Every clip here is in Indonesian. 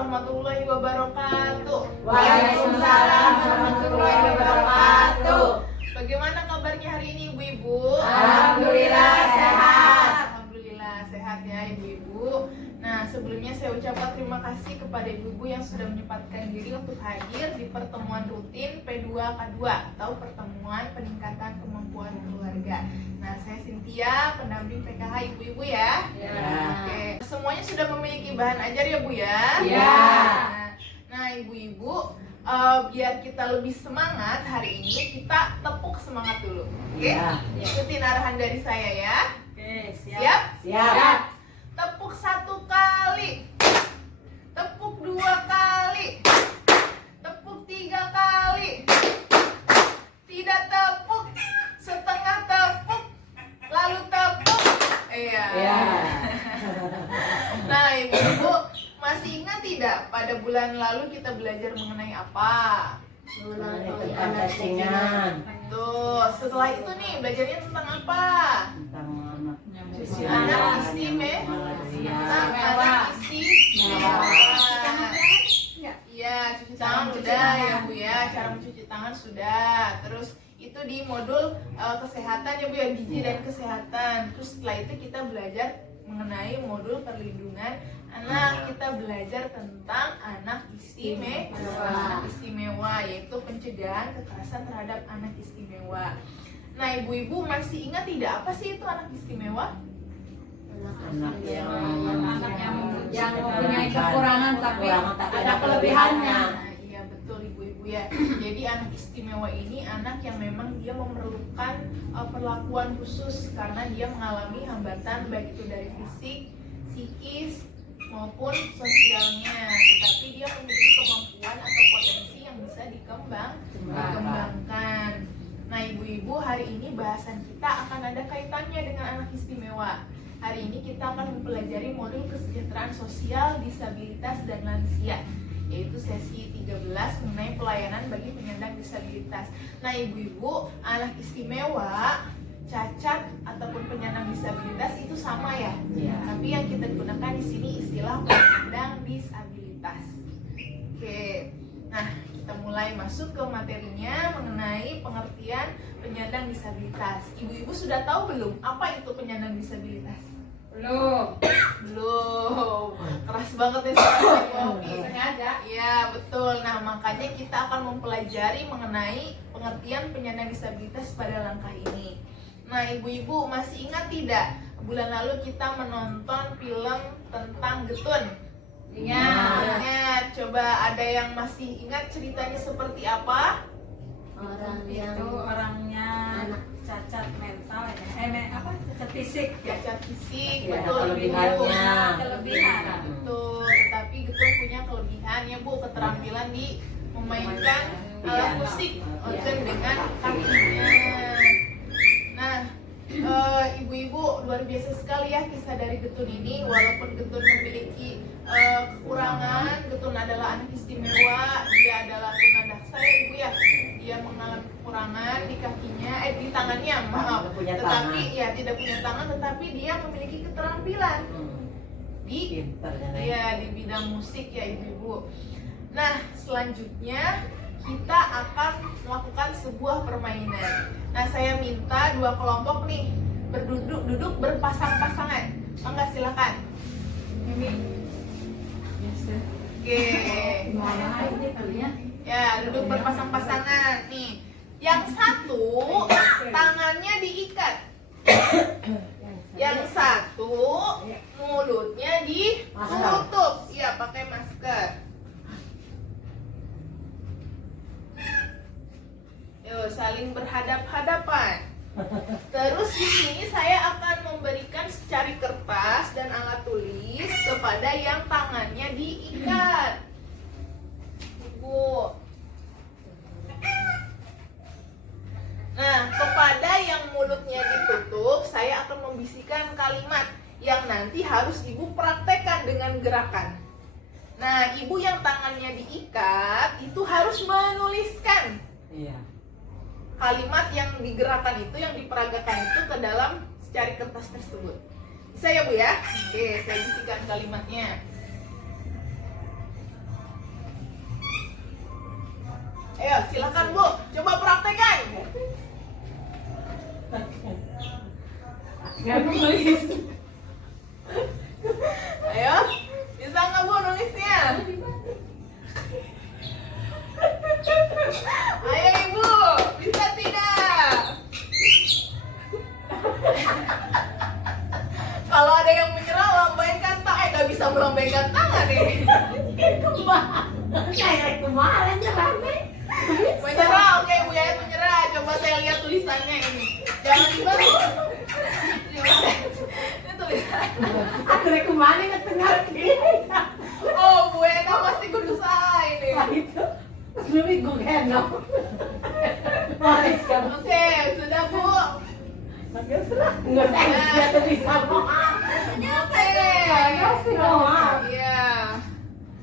warahmatullahi wabarakatuh. Waalaikumsalam warahmatullahi wabarakatuh. Bagaimana kabarnya hari ini ibu-ibu? Alhamdulillah sehat. Alhamdulillah sehat ya ibu-ibu. Nah, sebelumnya saya ucapkan terima kasih kepada ibu-ibu yang sudah menyempatkan diri untuk hadir di pertemuan rutin P2K2 atau pertemuan peningkatan kemampuan keluarga. Nah, saya Cynthia, pendamping PKH ibu-ibu ya. Oke. Semuanya sudah memiliki bahan ajar ya Bu ya? Ya. Nah, ibu-ibu, biar kita lebih semangat hari ini, kita tepuk semangat dulu. Oke? Ya. Ikutin arahan dari saya ya. Oke, Siap? Siap. Tepuk 1 kali, tepuk 2 kali, tepuk 3 kali, tidak tepuk, setengah tepuk, lalu tepuk. Iya. Ya. Nah ibu-ibu, masih ingat tidak pada bulan lalu kita belajar mengenai apa? Pancasingan. Tuh, setelah itu nih belajarnya tentang apa? Tentang anak Anak istimewa. Anak istimewa. Iya, cuci tangan sudah ya Bu ya. Cara mencuci tangan sudah. Terus itu di modul kesehatan ya Bu ya, gizi dan kesehatan. Terus setelah itu kita belajar mengenai modul perlindungan anak. Kita belajar tentang anak istimewa. Anak istimewa yaitu pencegahan kekerasan terhadap anak istimewa. Nah, ibu-ibu masih ingat tidak apa sih itu anak istimewa? anak yang mempunyai kekurangan tapi ada kelebihannya. Nah, iya betul ibu-ibu ya. Jadi anak istimewa ini anak yang memang dia memerlukan perlakuan khusus karena dia mengalami hambatan baik itu dari fisik, psikis maupun sosialnya. Tetapi dia memiliki kemampuan atau potensi yang bisa dikembangkan. Nah ibu-ibu, hari ini bahasan kita akan ada kaitannya dengan anak istimewa. Hari ini kita akan mempelajari modul kesejahteraan sosial, disabilitas, dan lansia, yaitu sesi 13 mengenai pelayanan bagi penyandang disabilitas. Nah ibu-ibu, anak istimewa, cacat, ataupun penyandang disabilitas itu sama ya? Ya. Tapi yang kita gunakan di sini istilah penyandang disabilitas. Oke, nah kita mulai masuk ke materinya mengenai pengertian penyandang disabilitas. Ibu-ibu sudah tahu belum apa itu penyandang disabilitas? Belum. Belum. Keras banget ya suaranya. Sengaja. Iya betul. Nah makanya kita akan mempelajari mengenai pengertian penyandang disabilitas pada langkah ini. Nah ibu-ibu masih ingat tidak bulan lalu kita menonton film tentang getun? Ingat. Coba ada yang masih ingat ceritanya seperti apa? Orangnya cacat mental ya. Cacat fisik. Cacat fisik, Ya, betul kelebihannya. Kelebihan. Betul, tetapi getun punya kelebihan ya Bu, keterampilan di memainkan alat musik organ dengan kakinya. Nah, ibu-ibu luar biasa sekali ya kisah dari getun ini. Walaupun getun memiliki kekurangan, getun adalah anak istimewa, dia adalah tunadaksa ya Ibu ya. Dia mengalami kekurangan di kakinya, di tangannya maaf. Tidak punya Tetapi tangan. ya tidak punya tangan, tetapi dia memiliki keterampilan di di bidang musik ya ibu-ibu. Nah selanjutnya kita akan melakukan sebuah permainan. Nah saya minta dua kelompok nih duduk berpasang-pasangan. Mangga silakan. Ini. Oke. Gimana ini kalian? Ya duduk berpasang-pasangan nih. Yang satu tangannya diikat. Yang satu mulutnya ditutup. Iya pakai masker. Yuk saling berhadap-hadapan. Terus di sini saya akan memberikan secari kertas dan alat tulis kepada yang tangannya diikat. Ibu. Nah, kepada yang mulutnya ditutup, saya akan membisikkan kalimat yang nanti harus ibu praktekkan dengan gerakan. Nah, ibu yang tangannya diikat itu harus menuliskan kalimat yang digerakkan itu, yang diperagakan itu ke dalam secari kertas tersebut. Bisa ya Bu ya? Oke, saya bisikan kalimatnya. Ayo, silakan Bu, coba praktekkan. Nggak nulis. Ayo, bisa nggak Bu nulisnya? Ayo Ibu, bisa tidak? Kalau ada yang menyerah, lambaikan tangan. Nggak bisa melambaikan tangan ini. Kayak kemarin rame. Menyerah, oke Bu Yayat menyerah. Coba saya lihat tulisannya ini. Jangan dibantu. Ini tulisan. Aku dari kemarin ke tengah kiri. Oh, Bu Ena masih berusaha ini. Itu lebih gue gendong. Mereka Oke, sudah Bu. nggak salah. Nggak saya tuh bisa mau. Oke. Iya.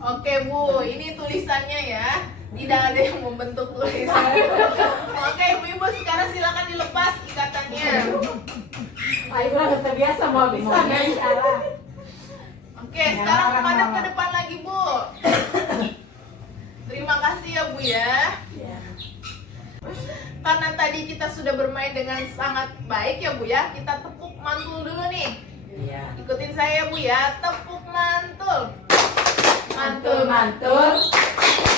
Oke Bu, ini tulisannya ya. Tidak ada yang membentuk tulisan. Oke, Ibu-ibu sekarang silakan dilepas ikatannya. Ayo udah terbiasa mau bisa nih. Oke, sekarang menghadap ke depan lagi Bu. Terima kasih ya Bu ya. Karena tadi kita sudah bermain dengan sangat baik ya Bu ya, kita tepuk mantul dulu nih. Iya. Ikutin saya Bu ya, tepuk mantul. Mantul, mantul.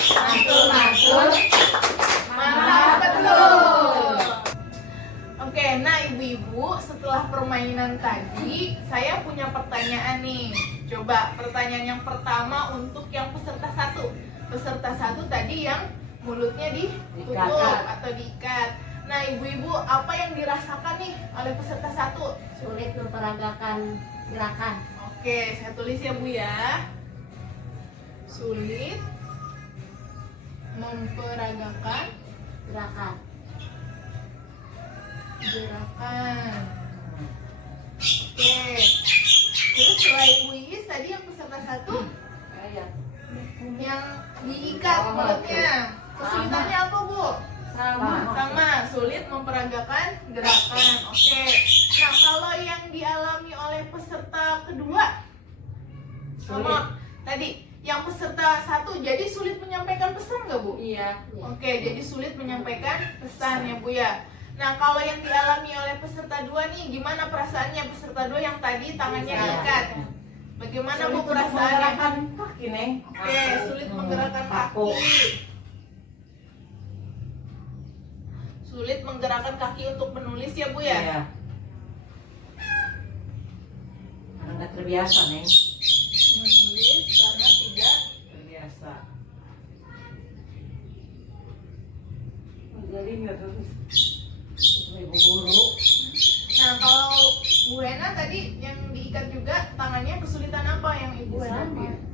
Mantul, mantul. Mantap betul. Oke, nah ibu-ibu setelah permainan tadi, saya punya pertanyaan nih. Coba pertanyaan yang pertama untuk yang peserta satu. Peserta satu tadi yang mulutnya ditutup Diikat. atau diikat. Nah ibu-ibu apa yang dirasakan nih oleh peserta satu? Sulit memperagakan gerakan. Oke, saya tulis ya Bu ya. Sulit memperagakan Gerakan. gerakan. Oke. Terus selain Ibu Iis tadi yang peserta satu yang diikat mulutnya. Kesulitannya apa Bu? Sama, sulit memperagakan gerakan. Oke. Nah, kalau yang dialami oleh peserta kedua sama tadi yang peserta satu jadi sulit menyampaikan pesan nggak Bu? Iya. Oke, jadi sulit menyampaikan pesan ya Bu ya. Nah, kalau yang dialami oleh peserta dua nih, gimana perasaannya peserta dua yang tadi tangannya diikat? Bagaimana Bu perasaannya? Menggerakkan kaki, Neng. Oke, sulit menggerakkan kaki. Sulit menggerakkan kaki untuk menulis ya Bu ya? Iya. Karena nggak terbiasa, Neng. Menulis karena tidak Terbiasa. Jadi nggak terus. Ibu guru. Nah, kalau Bu Hena tadi yang diikat juga tangannya kesulitan apa yang Ibu Hena?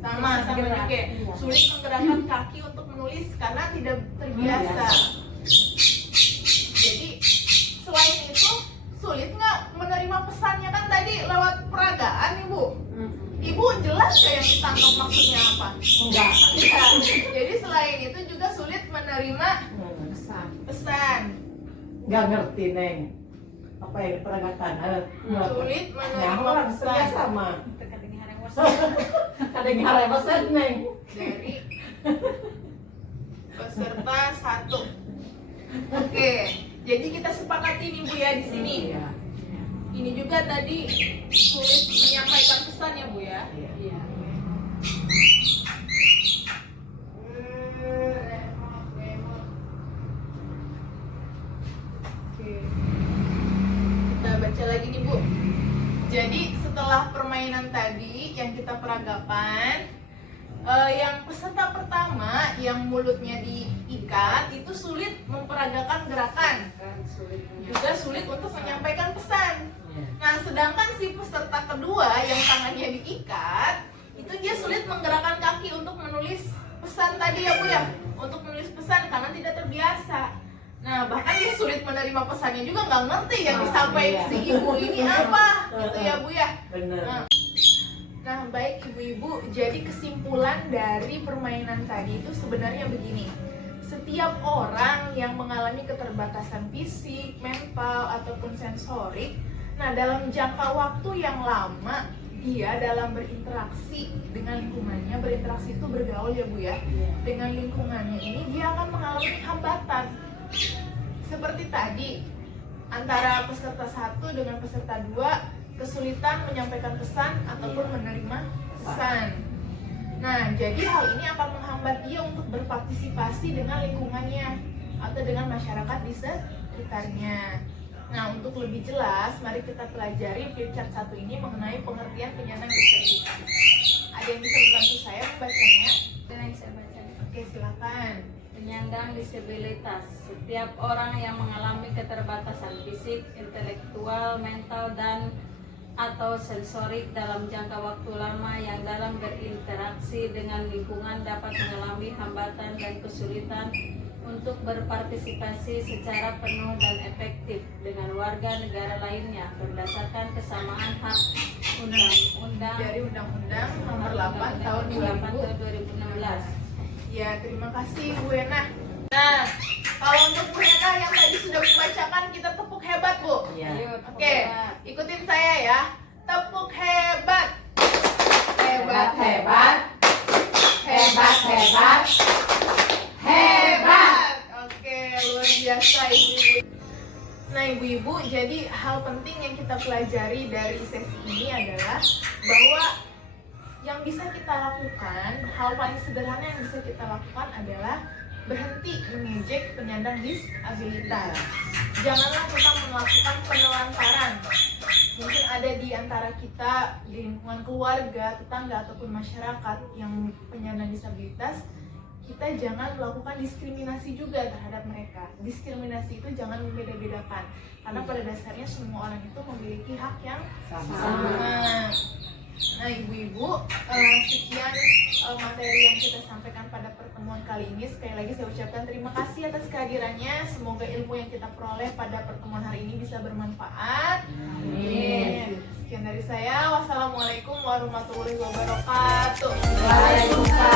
Sama juga. Sulit menggerakkan kaki untuk menulis karena tidak terbiasa. Jadi selain itu sulit nggak menerima pesannya kan tadi lewat peragaan Ibu? Ibu jelas nggak yang ditangkap maksudnya apa? Enggak. Ya, jadi selain itu juga sulit menerima pesan. Nggak ngerti, Neng. Apa yang peragakan? Sulit menerima orang pesan terbiasa mah. Kedengaran Ada yang ngaremesan, Neng. dari peserta satu. Oke, jadi kita sepakati nih Bu ya di sini. Iya. Ini juga tadi sulit menyampaikan pesan ya Bu ya. Iya. Oke. Kita baca lagi nih Bu. Jadi setelah permainan tadi yang kita peragakan, yang peserta pertama yang mulutnya diikat itu sulit memperagakan gerakan, juga sulit untuk menyampaikan pesan. Nah, sedangkan si peserta kedua yang tangannya diikat itu dia sulit menggerakkan kaki untuk menulis pesan tadi ya Bu ya, untuk menulis pesan karena tidak terbiasa. Nah, bahkan dia sulit menerima pesannya juga, nggak ngerti yang disampaikan si ibu ini apa gitu ya Bu ya. Benar. Nah, baik ibu-ibu, jadi kesimpulan dari permainan tadi itu sebenarnya begini. Setiap orang yang mengalami keterbatasan fisik, mental, ataupun sensorik, nah dalam jangka waktu yang lama dia dalam berinteraksi dengan lingkungannya, berinteraksi itu bergaul ya Bu ya, dengan lingkungannya ini dia akan mengalami hambatan. Seperti tadi, antara peserta 1 dengan peserta 2 kesulitan menyampaikan pesan ataupun menerima pesan. Nah, jadi hal ini akan menghambat dia untuk berpartisipasi dengan lingkungannya atau dengan masyarakat di sekitarnya. Nah, untuk lebih jelas, mari kita pelajari flipchart 1 ini mengenai pengertian penyandang disabilitas. Ada yang bisa membantu saya membacanya? Yang saya baca. Oke, silakan. Penyandang disabilitas, setiap orang yang mengalami keterbatasan fisik, intelektual, mental, dan atau sensorik dalam jangka waktu lama yang dalam berinteraksi dengan lingkungan dapat mengalami hambatan dan kesulitan untuk berpartisipasi secara penuh dan efektif dengan warga negara lainnya berdasarkan kesamaan hak undang-undang Dari Undang-Undang Nomor 8 Tahun 2016. Ya, terima kasih Bu Ena. Nah, kalau untuk Bu Ena yang tadi sudah membacakan, kita tepuk hebat Bu. Iya. Ayo, Oke, ikutin saya ya. Tepuk hebat. Hebat, hebat. Hebat, hebat. Hebat. Oke, luar biasa Ibu-ibu. Nah Ibu-ibu, jadi hal penting yang kita pelajari dari sesi ini adalah bahwa yang bisa kita lakukan, hal paling sederhana yang bisa kita lakukan adalah berhenti mengejek penyandang disabilitas. Janganlah kita melakukan penelantaran. Mungkin ada di antara kita, di lingkungan keluarga, tetangga, ataupun masyarakat yang penyandang disabilitas, kita jangan melakukan diskriminasi juga terhadap mereka. Diskriminasi itu jangan membeda-bedakan, karena pada dasarnya semua orang itu memiliki hak yang sama. Nah Ibu-ibu, sekian materi yang kita sampaikan pada pertemuan kali ini. Sekali lagi saya ucapkan terima kasih atas kehadirannya. Semoga ilmu yang kita peroleh pada pertemuan hari ini bisa bermanfaat. Amin. Sekian dari saya. Wassalamualaikum warahmatullahi wabarakatuh. Waalaikumsalam.